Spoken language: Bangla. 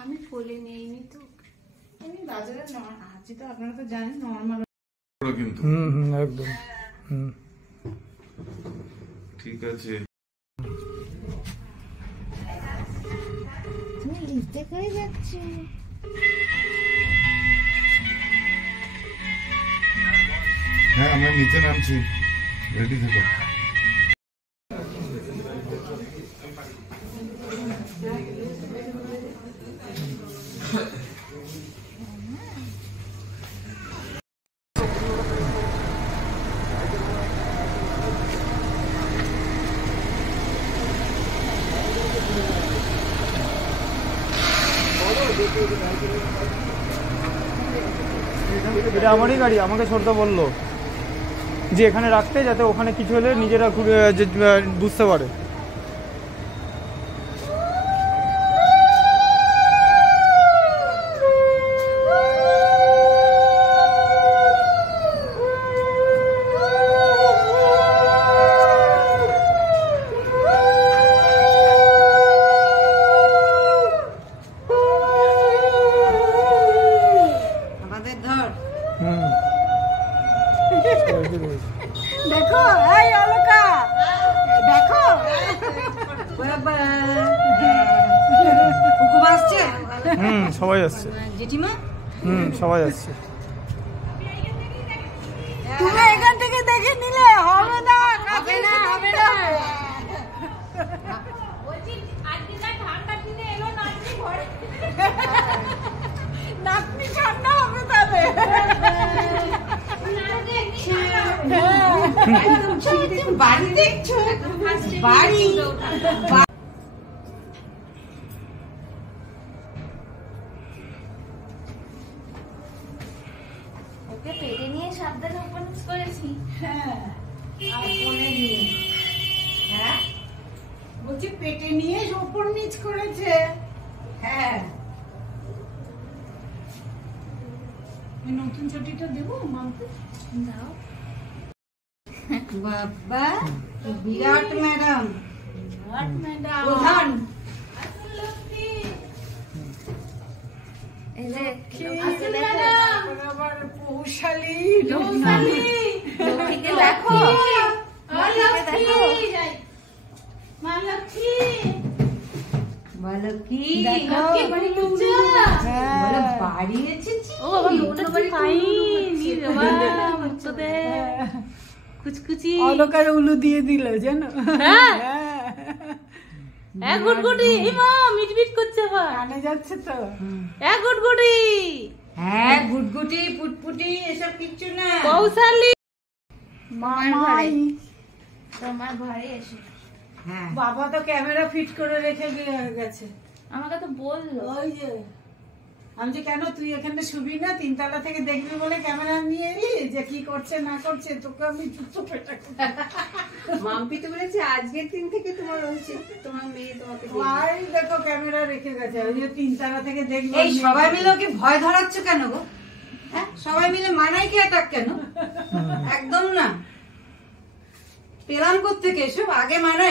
আমি কোলে নেইনি তো, আমি বাজারে আছি তো, আপনারা তো জানেন নরমাল কিন্তু একদম ঠিক আছে। তুমি লিখতে করে যাচ্ছি। হ্যাঁ আমরা নিচে নামছি, রেডি থেকো। এটা আমারই গাড়ি, আমাকে ছোটদা বললো যে এখানে রাখতে, যাতে ওখানে কিছু হলে নিজেরা বুঝতে পারে। দেখো এই অলকা, দেখো কুকুর আসছে। সবাই আসছে, জেঠিমা সবাই আসছে। তুমি এখান থেকে দেখে নিলে হবে না, হবে না, হবে না। নাতনি ঠান্ডা হবে তবে। বাড়ি দেখছো, বাড়ি ওকে পেটে নিয়ে সাবধানে উপন্যাস করেছি। হ্যাঁ, আর কোলে নিয়ে, হ্যাঁ বলছি পেটে নিয়ে ওপর নিচ করেছে। হ্যাঁ, নতুন ছুটিটা দেবো মাকে, দাও। বাবা বিরাট ম্যাডাম, বিরাট ম্যাডাম, প্রধান। এই যে আসলে ম্যাডাম, আবার পৌশালী লক্ষ্মীকে দেখো, বাড়ি এসেছি। ও বাবা লোকটা কি পাইনি বাবা, মুক্ততে কুচকুচি অলকার উলু দিয়ে দিল জানো। হ্যাঁ এক গুটগুটি, এই মা মিটমিট করছে আবার, কানে যাচ্ছে তো। এক গুটগুটি, হ্যাঁ গুটগুটি পুটপুটি এসব কিচ্ছু না। কৌশালী মামাই, তোমার ঘরে এসে হ্যাঁ বাবা তো ক্যামেরা ফিট করে রেখে গেছে। আমাকে তো বললো, ওই যে আমি যে কেন তুই এখানে শুবি না, 3 তলা থেকে দেখবি বলে ক্যামেরা নিয়ে এলি, যে কি করছে না করছে, তোকে আমি জুতো পেটা মাম্পি তো বলেছে আজকের দিন থেকে তোমার হচ্ছে, তোমার মেয়ে তোমাকে ভাই দেখো ক্যামেরা রেখে গেছে, ওই যে 3 তলা থেকে দেখবি। এই সবাই মিলে ওকে ভয় ধরাচ্ছ কেন গো? হ্যাঁ সবাই মিলে মানাই কি অ্যাটাক কেন? একদম না, পেলাম কোত্থেকে এসব, আগে মানাই।